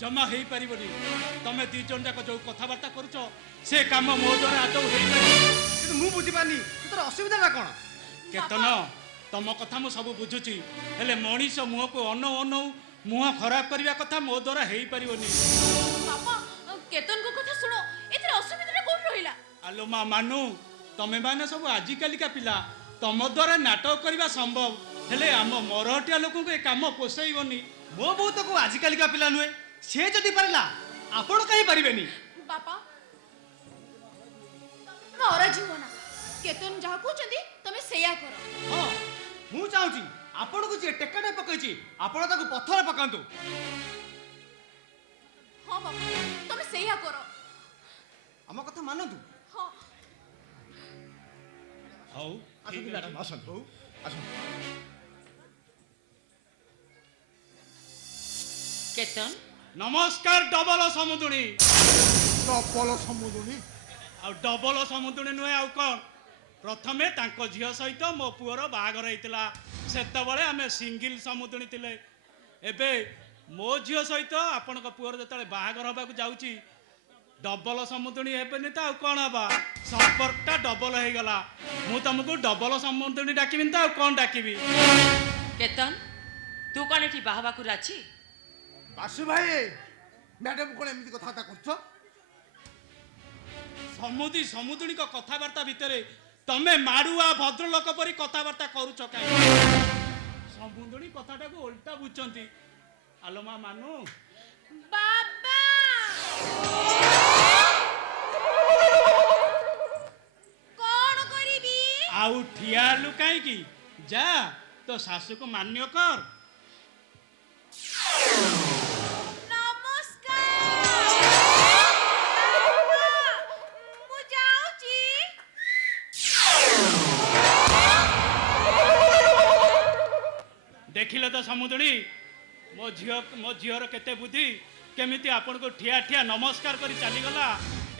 जमा हो पारबनी तमें दी जन जाक जो कथबार्ता करुच से काम मो द्वारा आदौ हो मु बुझी पानी तोर असुविधा कौन केतन तम कथा मु सब बुझुची हेले मनीष मुह को अनौ अनौ मुह खराब करने कथा मो द्वारा हो पारबनी बापा केतन को कथा सुनो एथरे असुविधा कोन रहिला आलो मा मानु तमे माने सब आजिकालिका पिला तम द्वारा नाटक करने संभव हेले आम मरहटिया लोक को काम पोषैबनी मो बो तो को आजिकालिका पिला नुहे से जदि पारला आपण कहीं पारिबेनी बापा मराजी होना केतन जहा कहउचंदी तमे सेया करो हां मु चाहूची आपण को जे टेकाटे पकैची आपण ताको पत्थर पकांतु हां बापा तमे सेया करो हम कथा मानतु हां हौ आसु मैडम आसन हो आसन केतन नमस्कार डबल समुदुणी आ डबल समुदुणी नुहे आउ कौन प्रथमे तांको झियो सहित मो पुअर बाहागर होइतिला सेतबळे आमे सिंगल समुदुणी थिले एबे मो झियो सहित आपनक पुअर जतळे बाहागर होबाकू जाउची डबल समुदुणी हेबेनी त आउ कोन हबा संपर्कटा डबल हे गला मु तुमको डबल समुदुणी डाकिबिन त आउ कोन डाकिबी केतन तू कौन एठी बाहाबाकू राची बासु भाई मैडम कौन एमती कथा करछ समुदी समुदुणी को कथबार्ता भितरे तमे मारुआ भद्रलोक परी कथबार्ता करूच काई समुदुणी कथाटा को उल्टा बुझचंती आलो मा मानु बाबा कोन करिबी आउ ठिया लुकाई की जा तो सासु को मान्य कर देखिले तो समुदुणी मो झीर केते बुद्धि केमिति आपन को ठिया ठिया नमस्कार करी चली गला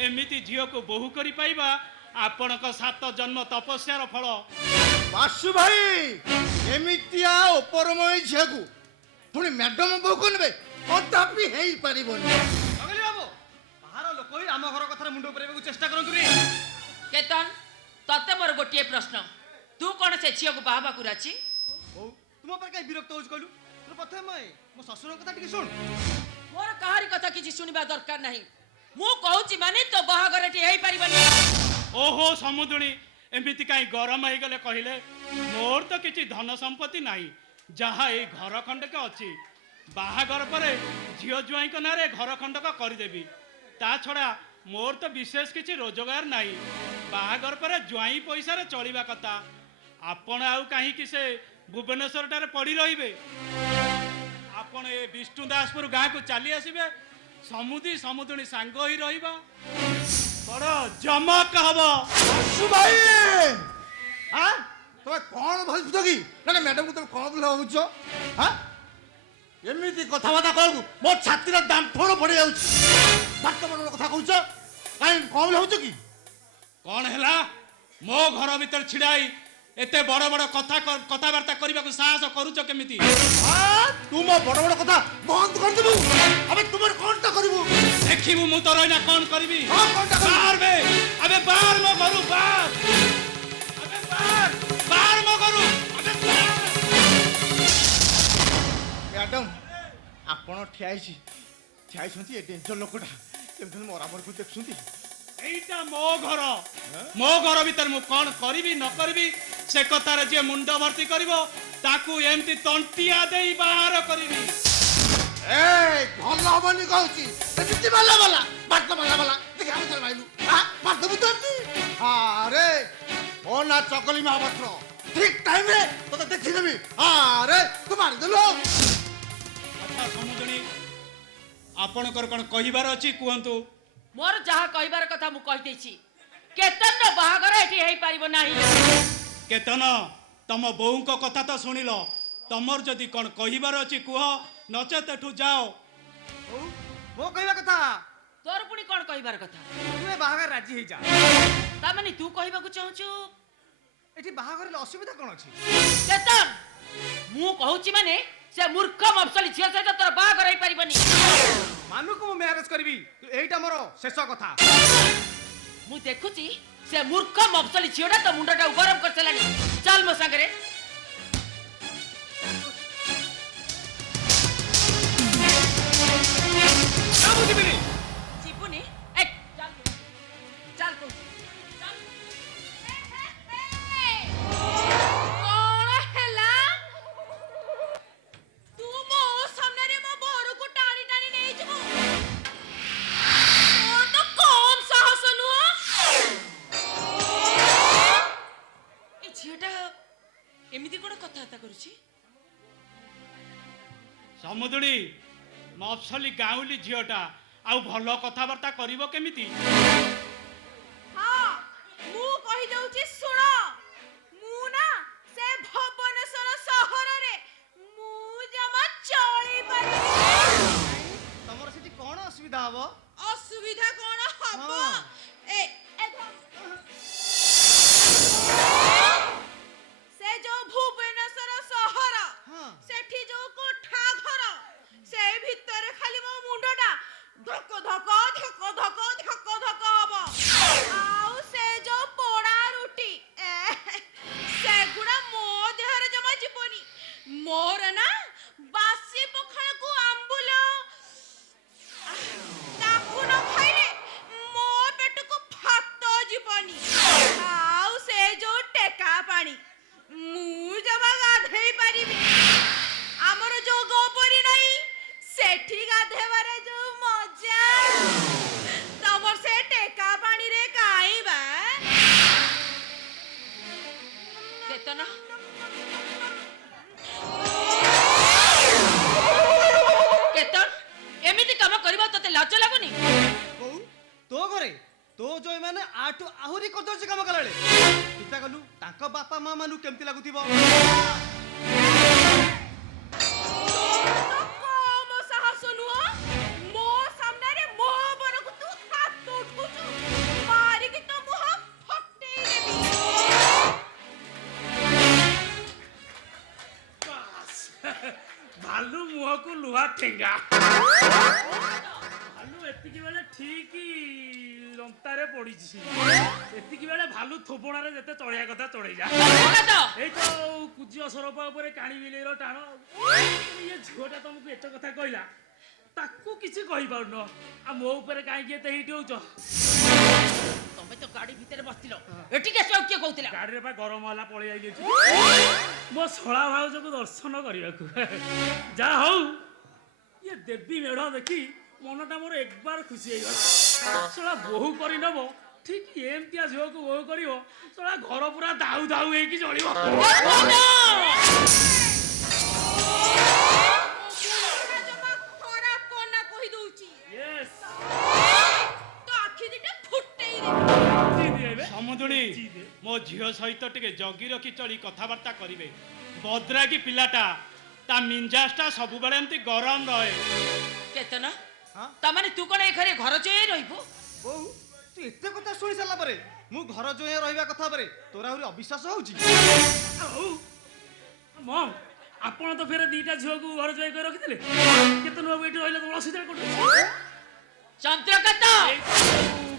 एमिति झील को बोहू करी पाइबा आपन को 7 जन्म तपस्यार फल बासु भाई एमितिया उपरमय झियाकू पुणी मैडम बो कोनबे कदापि हेई पारिबोनी अगली बाबू बाहर लोक ही आम घर कथा मुंड उपरेबा चेष्टा करंतु रे केतन तते मोर गोटे प्रश्न तू कौन से झियो को बाहाबाकू राची ओ तुम पर कहीं विरक्त होज कहलु तो प्रथम मो ससुर कथा टिके सुन मोर कहारी कथा किछि सुनिबा दरकार नाही मु कहूची माने तो बाहागर एठी हेई परिबनी ओहो समुदुणी एमिति काई गरम हो गले कहले मोर तो किछि धन संपत्ति नाही जहा ए घर खंडक अछि बाहागर परे झियो जुआई को नारे घर खंडक कर देबी ता छड़ा मोर तो विशेष किछि रोजगार नाही बाहागर परे जुआई पैसा रे चलिबा कथा आपण आउ काहे कि से भुवनेश्वर टारे पड़ी रहिबे आपण ए विष्णुदासपुर गाँ को चली आसबे समुदी समुदुणी सांग ही रहिबा बड़ जमक हबो बासु भाई हां तो कौन भाई की ना मैडम को तुम कौन बोला होछ हां एमिति कथा बाता कहू मो छाती रा दाम फोड़ पड़ जाउछ बात बड़ कथा कहूछ काई कौन होछ की कौन हैला मो घर भीतर छिड़ाई एते बड़ बड़ कथबार्ता करने को साहस करूच केमिति तुम बड़ बड़ कथा बंद कर देबू अबे तुमर कोनटा करबू देखिबू मु तो रहिना कोन करबी हां कोनटा बाहर बे अबे बाहर मो करू बाहर अबे बाहर बाहर मो करू अबे बाहर मैडम आपण ठियाई छंती ए डेंजर लोकटा केमथन मोराबर को देखछंती एइटा मो घर भीतर मु कौन करी न करी से कथार जे मुंड भर्ती करिवो ताकू एमती तंटिया देई बाहर करिवि ए भल हबनी कहूची एमिति बाला बाला बात बाला देखि हम चल माइलु हां बात बुतंती अरे ओ ना चकली महापात्र ठीक टाइम रे तो देखि देबी अरे तू मार देलो अच्छा समुदणी आपणकर कोन कहिबार अछि कुहंतु मोर जहा कहिबार कथा मु कहि देछि केतन रो बाहागर एठी हेई परिबो नाही केतन तम बोऊ को कथा तो सुनिल तमर जदि कोन कहिबार अछि कुह नचेत एठू जाओ मो कहबा कथा तोर पुनी कोन कहिबार कथा तुमे बाहागर राजी हे जा ता माने तू कहिबाकू चाहछु एठी बाहागर असुविधा कोन अछि केतन मु कहूची माने से मूर्ख मफसली झियो सहित तोर बाहागर हेई परिबनी ମାନୁକୁ ମୁଁ ମ୍ୟାରେଜ କରିବି ଏଇଟା ମୋର ଶେଷ କଥା। ମୁଁ ଦେଖୁଛି ସେ ମୂର୍ଖ ମଫସଲି ଝିଅଟା ତ ମୁଣ୍ଡଟା ଗରମ କରିସାରିଲାଣି। ଚାଲ ମୋ ସାଙ୍ଗରେ। ମୁଁ ଯିବିନି। ଯିବୁନି? ଏ ଚାଲ ଚାଲ କହୁଛି। କଣ ହେଲା? ତୁ ମୋ ସାମ୍ନାରେ ମୋ ବୋହୂକୁ ଟାଣି ଟାଣି ନେଇଯିବୁ? ତୋର ତ କମ୍ ସାହସ ନୁହଁ? ଏ ଝିଅଟା ଏମିତି କଣ କଥାବାର୍ତ୍ତା କରୁଛି? ସମୁଦୁଣୀ ମଫସଲି ଗାଉଁଲି ଝିଅଟା ଆଉ ଭଲ କଥାବାର୍ତ୍ତା କରିବ କେମିତି? ହଁ, ମୁଁ କହିଦଉଛି ଶୁଣ। ମୁଁ ନା ସେ ଭୁବନେଶ୍ୱର ସହରରେ ମୁଁ ଜମା ଚଳିପାରିବିନି। ତମର ସେଠି କଣ ଅସୁବିଧା ହବ? ଅସୁବିଧା କଣ ହବ? ହଁ। ସେ ଯୋଉ ଭୁବନେଶ୍ୱର ସହର, ହଁ। ସେଠି ଯୋଉ କୋଠା ଘର, ସେ ଭିତରେ ଖାଲି ମୋ ମୁଣ୍ଡଟା ଧକ ଧକ ଧକ ଧକ ଧକ ଧକ ହବ। ଆଉ ସେ ଯୋଉ ପୋଡା ରୁଟି, ସେଗୁଡା ମୋ ଦେହରେ ଜମା ଯିବନି। ମୋର ନା ବାସି ପଖାଳକୁ ଆମ୍ବୁଲ, ତାକୁ ନ ଖାଇଲେ ମୋ ପେଟକୁ ଭାତ ଯିବନି। ଆଉ ସେ ଯୋଉ ଟେକା ପାଣି, ମୁଁ ଜମା ଗାଧେଇ ପାରିବିନି। ଆମର ଯୋଉ ଗୋବରୀ ନାହିଁ, ସେଠି ଗାଧେବାରେ ଯୋଉ ମଜା, ତମର ସେ ଟେକା ପାଣିରେ କାଇଁ ବା? କେତନ କେତନ ଏମିତି କାମ କରିବା ତତେ ଲାଜ ଲାଗୁନି? ବୋଉ ତୋ ଘରେ ତୋ ଜୟ ମାନେ ଆଠୁ ଆହୁରି କଦର୍ଜ କାମ କଲାବେଳେ ଚିନ୍ତା କଲୁ ତାଙ୍କ ବାପା ମା ମାନଙ୍କୁ କେମିତି ଲାଗୁଥିବ? କମ ସାହସ ନୁହଁ? ମୋ ସାମ୍ନାରେ ମୋ ବରକୁ ତୁ ହାତ ଉଠଉଛୁ? ମାରିକି ତୋ ମୁହଁ ଫଟେଇ ଦେବି। ଭାଲୁ ମୁହଁକୁ ଲୁହା ଠେଙ୍ଗା। ଭାଲୁ ଏତିକି ବେଳେ ଠିକ ଲନ୍ତାରେ ପଡିଛି। ଏତିକି ବେଳେ ଭାଲୁ ଥୋପଣାରେ ଯେତେ ଚଢେଇବା କଥା ଚଢେଇ ଯା। ଏଇ ତ କୁଜି ଅସରପା ଉପରେ କାଣି ବିଲେଇର ଟାଣ। ଇଏ ଝିଅଟା ତମକୁ ଏତେ କଥା କହିଲା, ତାକୁ କିଛି କହିପାରୁନ, ଆଉ ମୋ ଉପରେ କାହିଁକି ଏତେ ହିଟ୍ ହଉଛ? ତମେ ତ ଗାଡି ଭିତରେ ବସିଥିଲ, ଏଠିକି ଆସିବାକୁ କିଏ କହୁଥିଲା? ଗାଡିରେ ପା ଗରମ ହେଲା ପଳେଇ ଆଇଲି ମୋ ଶଳା ଭାଉଜକୁ ଦର୍ଶନ କରିବାକୁ। ଯାହା ହଉ ଇଏ ଦେବୀ ମେଢ ଦେଖି ମନଟା ମୋର ଏକବାର ଖୁସି ହେଇଗଲା। ଶଳା ବୋହୁ କରି ନବ, ଠିକ ଏମିତିଆ ଝିଅକୁ ବୋହୁ କରିବ, ଶଳା ଘର ପୁରା ଦାଉ ଦାଉ ହେଇକି ଜଳିବ। ଜମା ଖରାପ କନା କହିଦଉଛି। Yes. ତ ଆଖି ଦିଟା ଫୁଟେଇ ଦେବି। ସମୁଦୁଣୀ ମୋ ଝିଅ ସହିତ ଟିକେ ଜଗି ରଖି ଚଳି କଥାବାର୍ତ୍ତା କରିବେ। ବଦ୍ରାଗି ପିଲାଟା, ତା ମିଞ୍ଜାସଟା ସବୁବେଳେ ଏମିତି ଗରମ ରହେ। କେତନ ହଁ? ତାମାନେ ତୁ କଣ ଏ ଘରେ ଘର ଚେଇ ରହିବୁ? ବୋଉ ତୁ ଏତେ କଥା ଶୁଣି ସାରିଲା ପରେ ମୁଁ ଘର ଜୟ ରହିବା କଥା ପରେ ତୋର ଆହୁରି ଅବିଶ୍ୱାସ ହଉଛି? ଆଉ ମମ୍, ଆପଣ ତ ଫେରେ ଦିଟା ଝିଅକୁ ଘର ଜୟ କରି ରଖିଥିଲେ। କେତେ ନୂଆ ଏଠି ରହିଲେ ତମ ଅସୁବିଧା କୋଉଠି? ଚନ୍ଦ୍ରକାନ୍ତ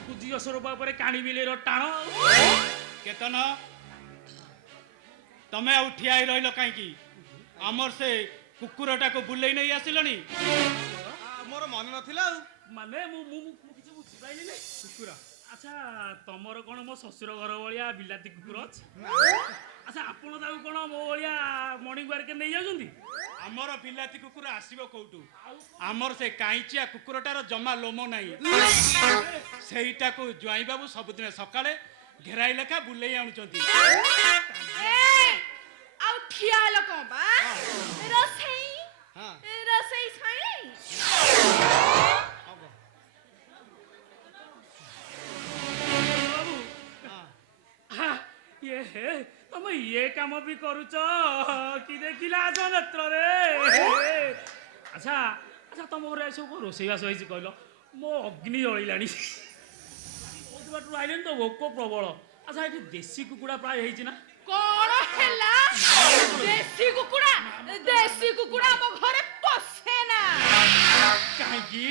କୁଜି ଅସରପା ଉପରେ କାଣି ବିଲେଇର ଟାଣ। କେତନ ତମେ ଆଉ ଠିଆ ହେଇ ରହିଲ କାହିଁକି? ଆମର ସେ କୁକୁରଟାକୁ ବୁଲେଇ ନେଇ ଆସିଲଣି। ମୋର ମନେ ନଥିଲା ଆଉ। ମାନେ ମୁଁ କିଛି ବୁଝିପାଇଲିନି। କୁକୁର, ଆଚ୍ଛା ତମର କଣ ମୋ ଶ୍ୱଶୁର ଘର ଭଳିଆ ବିଲାତି କୁକୁର ଅଛି? ଆଚ୍ଛା ଆପଣ ତାକୁ କଣ ମୋ ଭଳିଆ ମର୍ଣ୍ଣିଂ ୱାର୍କରେ ନେଇ ଯାଉଛନ୍ତି? ଆମର ବିଲାତି କୁକୁର ଆସିବ କୋଉଠୁ? ଆମର ସେ କାଇଁଚିଆ କୁକୁରଟାର ଜମା ଲୋମ ନାହିଁ। ସେଇଟାକୁ ଜ୍ୱାଇଁ ବାବୁ ସବୁଦିନ ସକାଳେ ଘେରାଇ ଲେଖା ବୁଲେଇ ଆଣୁଛନ୍ତି। ଆଉ ଠିଆ ହେଲ କଣ ବା? ରୋଷେଇ ହଁ। ରୋଷେଇ ଛାଇ। ବାବୁ ତମେ ଇଏ କାମ ବି କରୁଛ କି ଦେଖିଲା ନେତ୍ରରେ? ଆଚ୍ଛା ଆଚ୍ଛା ତମ ଘରେ ସବୁ କଣ ରୋଷେଇବାସ ହେଇଛି କହିଲ? ମୋ ଅଗ୍ନି ଜଳିଲାଣି। ବହୁତ ବାଟରୁ ଆଇଲେଣି ତ, ଭୋକ ପ୍ରବଳ। ଆଚ୍ଛା ଏଠି ଦେଶୀ କୁକୁଡ଼ା ପ୍ରାୟ ହେଇଛି ନା? କଣ ହେଲା? ଦେଶୀ କୁକୁଡ଼ା ଆମ ଘରେ ପଶେ ନା। କାହିଁକି?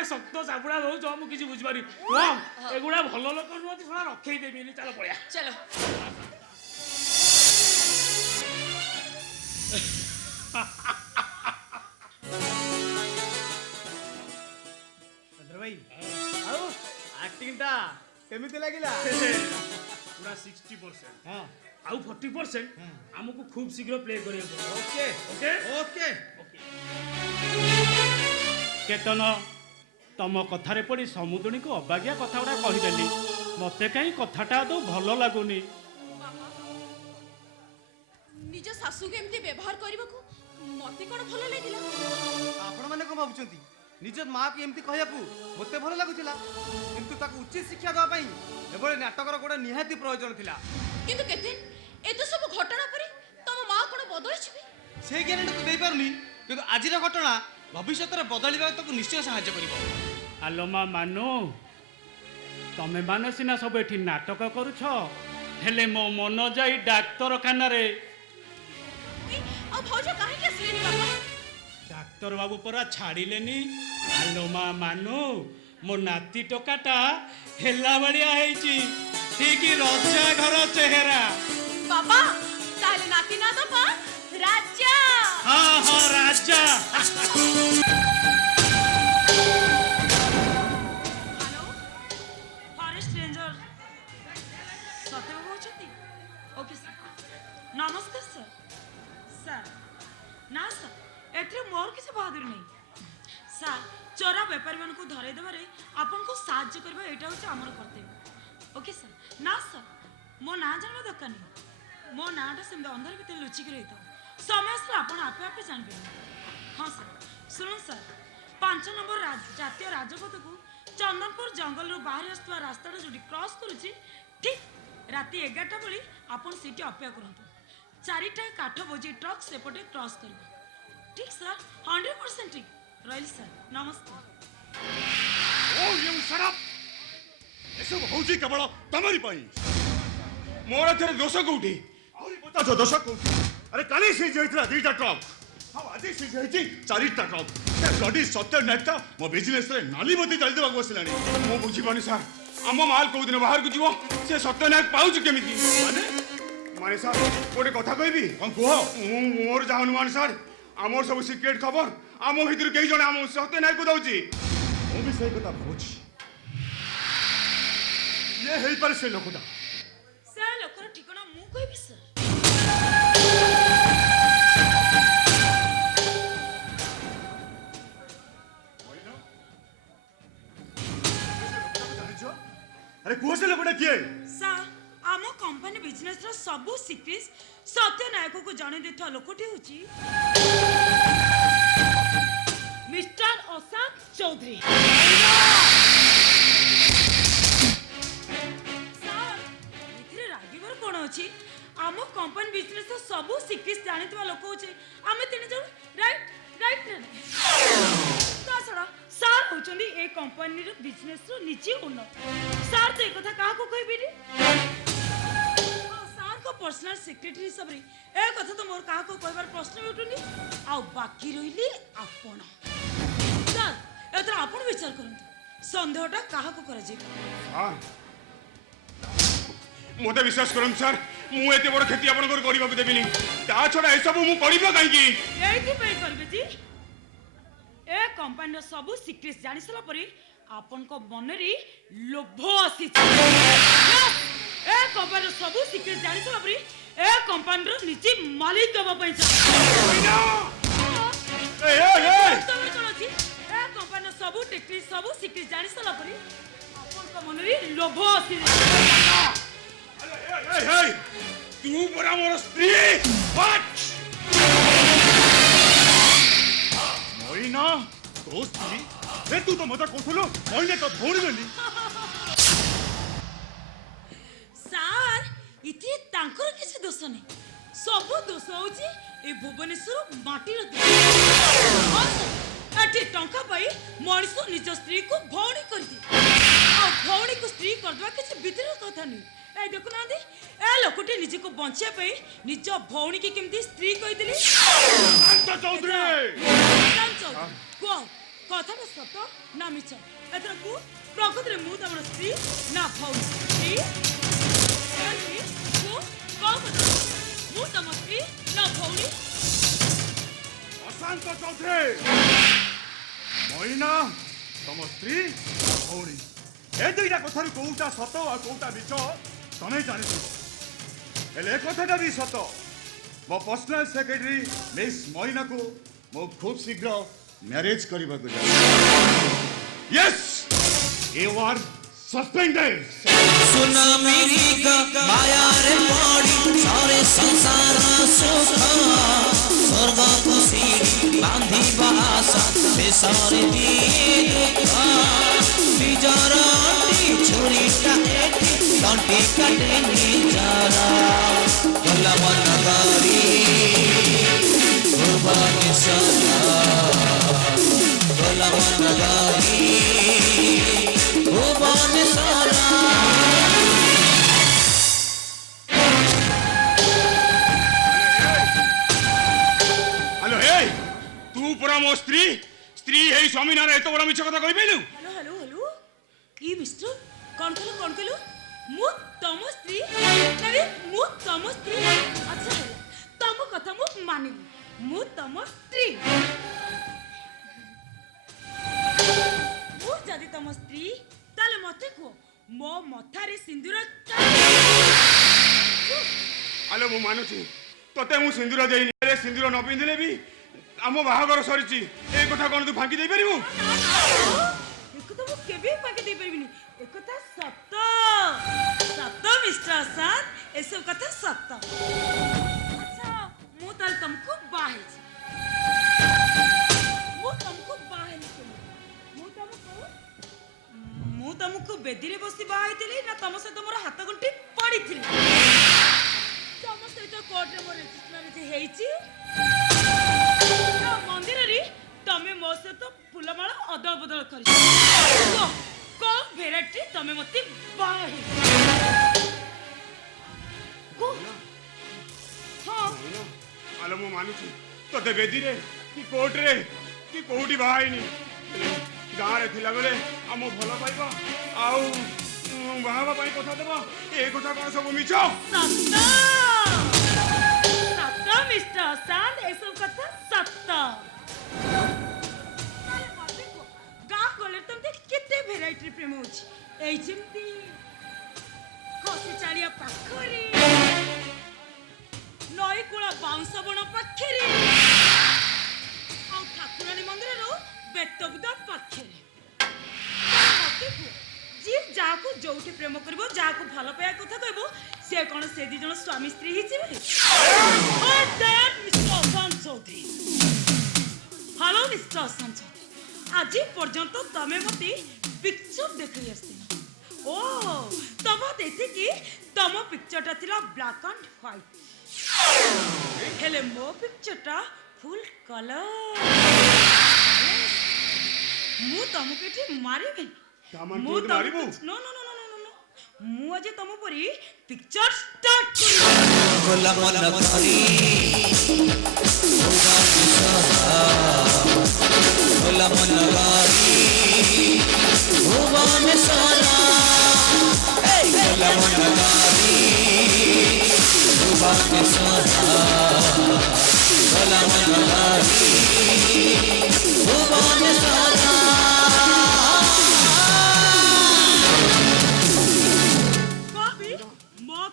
ଗୋଟେ ଶକ୍ତ ଚାପୁଡ଼ା ଦଉଛ ମୁଁ କିଛି ବୁଝିପାରି ୱାଓ ଏଗୁଡ଼ା ଭଲ ଲୋକ ନୁହନ୍ତି ଶୁଣା ରଖେଇ ଦେବିନି ଚାଲ ପଳେଆ चलो ଚନ୍ଦ୍ର ଭାଇ ଆଉ ଆକ୍ଟିଂ ଟା କେମିତି ଲାଗିଲା? ପୁରା 60% ହଁ ଆଉ 40% ଆମକୁ ଖୁବ ଶୀଘ୍ର ପ୍ଲେ କରିବାକୁ ଓକେ ଓକେ ଓକେ କେତନ ତମ କଥାରେ ପଡ଼ି ସମୁଦୁଣୀକୁ ଅବାଗିଆ କଥା ଗୁଡ଼ା କହିଦେଲି ମତେ କାହିଁ କଥାଟା ଆଦୌ ଭଲ ଲାଗୁନି। ନିଜ ଶାଶୁକୁ ଏମିତି ବ୍ୟବହାର କରିବାକୁ ମତେ କଣ ଭଲ ଲାଗିଲା? ଆପଣ ମାନେ କଣ ଭାବୁଛନ୍ତି ନିଜ ମାକୁ ଏମିତି କହିବାକୁ ମତେ ଭଲ ଲାଗୁଥିଲା କିନ୍ତୁ ତାକୁ ଉଚିତ ଶିକ୍ଷା ଦେବା ପାଇଁ ଏଭଳି ନାଟକର ଗୋଟେ ନିହାତି ପ୍ରয়োଜନ ଥିଲା। କିନ୍ତୁ କେତେ ଏତେ ସବୁ ଘଟଣା ପରେ ତମ ମା କଣ ବଦଳିଯିବେ? ସେ ଗ୍ୟାରେଣ୍ଟି ତ ଦେଇପାରୁନି କିନ୍ତୁ ଆଜିର ଘଟଣା ଭବିଷ୍ୟତରେ ବଦଳିବାକୁ ତାକୁ ନିଶ୍ଚୟ ସାହାଯ୍ୟ କରିବ। ଆଲୋ ମା ମାନୁ ତମେ ମାନେ ସିନା ସବୁ ଏଠି ନାଟକ କରୁଛ ହେଲେ ମୋ ମନ ଯାଇ ଡାକ୍ତରଖାନାରେ। ଆଉ ଭାଉଜ କାହିଁକି ଆସିଲେନି ବାପା? ଡାକ୍ତର ବାବୁ ପରା ଛାଡ଼ିଲେନି। ଆଲୋ ମା ମାନୁ ମୋ ନାତି ଟୋକାଟା ହେଲା ଭଳିଆ ହେଇଛି ଠିକ ରଜା ଘର ଚେହେରା। ବାପା ତାହେଲେ ନାତି ନା ଦବା ରାଜା। ହଁ ହଁ ରାଜା। हेलो फॉरेस्ट रेंजर सत्यबाबू होचंती ओके सर नमस्ते सर सर ना सर एथरे मोर किसी बहादुर नहीं सर चोरा व्यापारी मान को धरे देबारे आपन को साहाय्य करबा एटा होचे हमर कर्तव्य ओके सर ना सर मो ना जानबा दरकार नहीं मो नाटा सेम अंधार भीतर लुचि के रहितो समय से आपन आपे आपे जानबे हां सर सुनो सर 5 नंबर जातीय राजपथ को चंदनपुर जंगल रो बाहर आसवा रास्ता जो क्रॉस करूची ठीक राति 11टा बळी आपन सीटी अपेक्षा करंतु 4टा काठ बोझी ट्रक सेपटे क्रॉस करबो ठीक सर 100% ठीक रहिल सर नमस्ते ओ यू शट अप एसब होउची केवल तमरी पई मोर एथरे दोष कोठी आउरी बता जो दोष कोठी अरे काली से जइतरा दुईटा ट्रक हां आज से जइची चारिटा ट्रक ए ब्लडी सत्य नेता मो बिजनेस रे नाली बती जल्दी देबा बसलानी मो बुझी पानी सर आम माल को दिन बाहर को जीवो से सत्य नायक पाउच केमिति माने माने सर गोटे कथा कहबी हम कुह मोर जा अनुमान सर आमर सब सिक्रेट खबर आम भीतर कई जने आम सत्य नायक को दउची मो भी सही कथा भाबुची ये हेई पर से लोकटा सर लोकर ठिकाना मु कहबी सर अरे कुह से लोकटा किए सर आम कंपनी बिजनेस रो सबु सिक्रेट सत्य नायक को जाने देथवा लोकटी होची मिस्टर अशांत चौधरी सर एथिरे रागिबर कोन अछि आम कंपनी बिजनेस रो सबु सिक्रेट जानितवा लोक होची आमे तिने जण राइट राइट सर होचंदी ए कंपनी रो बिजनेस रो निजी ओनर सर तो एक कथा काहा को कहबिनी सर को पर्सनल सेक्रेटरी सबरे ए कथा तो मोर काहा को कहबार प्रश्न उठुनी आ बाकी रहिली आपण सर एतरा आपण विचार करंतु संदेहटा काहा को करा जे हां मोते विश्वास करम सर मु एते बड़ खेती आपन कर करिबा को देबिनी ता छोडा ए सब मु करिबो काई की एथि पई करबे जी ए कंपनी रो सबु सिक्रेट जानि सला परी आपन को मनरी लोभ आसी ए कंपनी रो सबु सिक्रेट जानि सला परी ए कंपनी रो निजी मालिक दबा पई छ ए तमे कोन छी ए कंपनी रो सबु टेक्निक सबु सिक्रेट जानि सला परी आपन को मनरी लोभ आसी ए तू बड़ा मोर स्त्री व्हाट मोइना दोस्त जी ए तू तो मजा कोथलो मोइने तो धोनी देली सर इति तांकर किसी दोष नहीं सब दोष होची ए भुवनेश्वर माटी रो एठी टंका पाई मଣିଷ निज स्त्री को भौणी कर दी आ भौणी को स्त्री कर दवा किसी भीतर कथा नहीं ए देखु ना दी ए लोकटी निज को बंचिया पाई निज भौणी की केमती स्त्री कहि दिली शांत चौधरी को কথাটা সত্য না মিছ এথর কু প্রকৃতিরে মু তমর স্ত্রী না ভৌণী স্ত্রী মু কখন মু তম স্ত্রী না ভৌণী অশান্ত চৌধুরী মইনা তম স্ত্রী ভৌণী এ দুইটা কথার কোউটা সত আর কোউটা মিছ তমে জানিছ হেলে কথাটা বি সত মো पर्सनल सेक्रेटरी मिस मईना को मो खूब शीघ्र मैरिज करबा को जा यस यू आर सस्पेंडेड सुना मेरी माया रे पड़ी सारे संसार सुख स्वर्ग खुशी बांधी बासा बेसारे दुख बिजार छुरीटा एठी तंटी काटे निजारा गला मन गारी भुवन सदा गला मन गारी भुवन सदा हेलो हे तू पुरा मो स्त्री स्त्री हे स्वामी नारे एत बड़ा मिछ कथा कहि पेलु हेलो हेलो हेलो ई मिस्टर कौन कहलु मु तम स्त्री नबी मु तम स्त्री अच्छा है तम कथा मु मानिली मु तम स्त्री मु जदी तम स्त्री ताले मते को मो मथारे सिंदूर हेलो मु मानुची तते मु सिंदूर देइनी रे सिंदूर न पिंदिले भी आम बाहागर सरीची ए कथा कोन तू फांकी देई परिबु एक तो मु केबे पाके दे परबिनी एक कथा सत्य सत्य मिस्टर आसाद ए सब कथा सत्य अच्छा मु ताल तुमको बाहे मु तुमको बेदी रे बसी बाहे थिली ना तम से तमरो हाथ गंटी पड़ी थिली तम से तो कोर्ट रे मोर रजिस्टर जे हेची ना मंदिर रे तमे मो से तो फुलमाला अदल बदल करी कौन भेराइटी तमे मते बाहे को हां हेलो मु मानुची तते बेदी रे कि कोर्ट रे कि कोउटी बाहाइनी गाँ रे थिला बेले आम भल पाइबा आउ बाहाबा पाई कथा देबा ए कथा कोन सब मिछ सत्ता सत्ता मिस्टर आसाद ए सब कथा सत्ता गाँ गले तुमते केते भेराइटी प्रेम होची एई जेमती खसी चालिया पाखरी नई कुळा बाउंस बण पाखरी आ ठाकुरानी मंदिर रो बेतबुदा पाखरी जी जाको जोठी प्रेम करबो जाको भलो पाया कथा कहबो से कोन से दी जण स्वामी स्त्री हिची बे ओ that mister Asad Chowdhury hello mister Asad Chowdhury आज पर्यंत तमे मते पिक्चर देखै आस्ती ओ तब देखे कि तम पिक्चरटा थिला ब्लैक एंड व्हाइट हेले मो पिक्चरटा फुल कलर मु तमके ठी मारिबे कामन तू मारिबो no no no no no no मु आज तम परी पिक्चर स्टार्ट करी गोला मन करी गोला मन करी भुवन सदा ए गोला मन करी भुवन सदा गोला मन करी भुवन सदा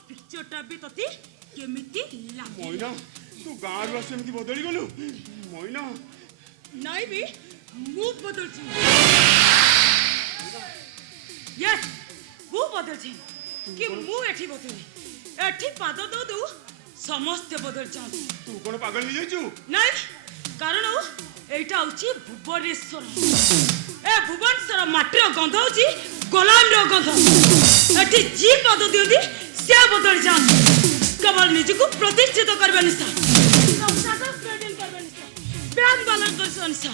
पिक्चरटा भी तती केमिति लागे मोइना तू गाँ रो सेमती बदली गलु मोइना नहीं भी मुंह बदल छी यस वो बदल छी कि मुंह एठी बदली एठी पाद दो दो समस्त बदल जान तू कोन पागल हो जाइछु नहीं कारण एटा होची भुवनेश्वर ए भुवनेश्वर माटीर गंध होची गोलाम रो गंध एठी जी पद दियोदी से बदल जान केवल निज को प्रतिष्ठित करबे निशा संसार स्टडी करबे निशा ब्यान बालन कर निशा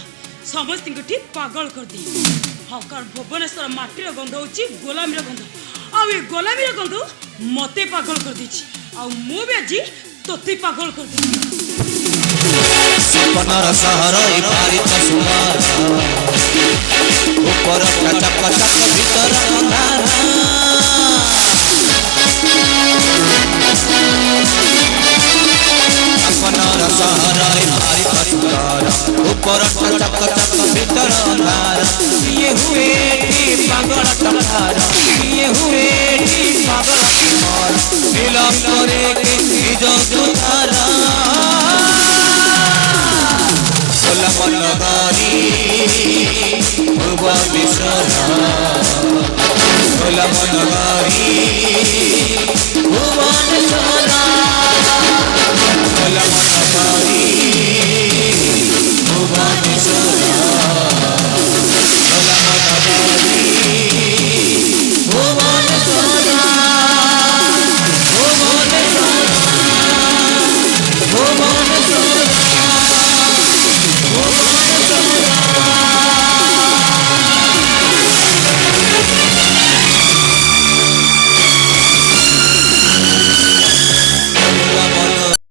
समस्त ठीक पागल कर दी हकार भुवनेश्वर माटीर गंध होची गोलाम रो गंध आ ए गोलाम रो गंध मते पागल कर दी आ मु बेजी तोते पागल कर दी सपनार सहर पारित सुमार ଉପରଟା ଚକ ଚକ ଭିତର ଅନ୍ଧାର अपनर सहरे भारी परिवार उपरटा चक चक भीतर अंधार ये हुए टी पागल टकार ये हुए टी पागल टकार मिलन करे के निज दुतारा भोला मन गरी भुवनेश्वर भोला मन गरी भुवनेश्वर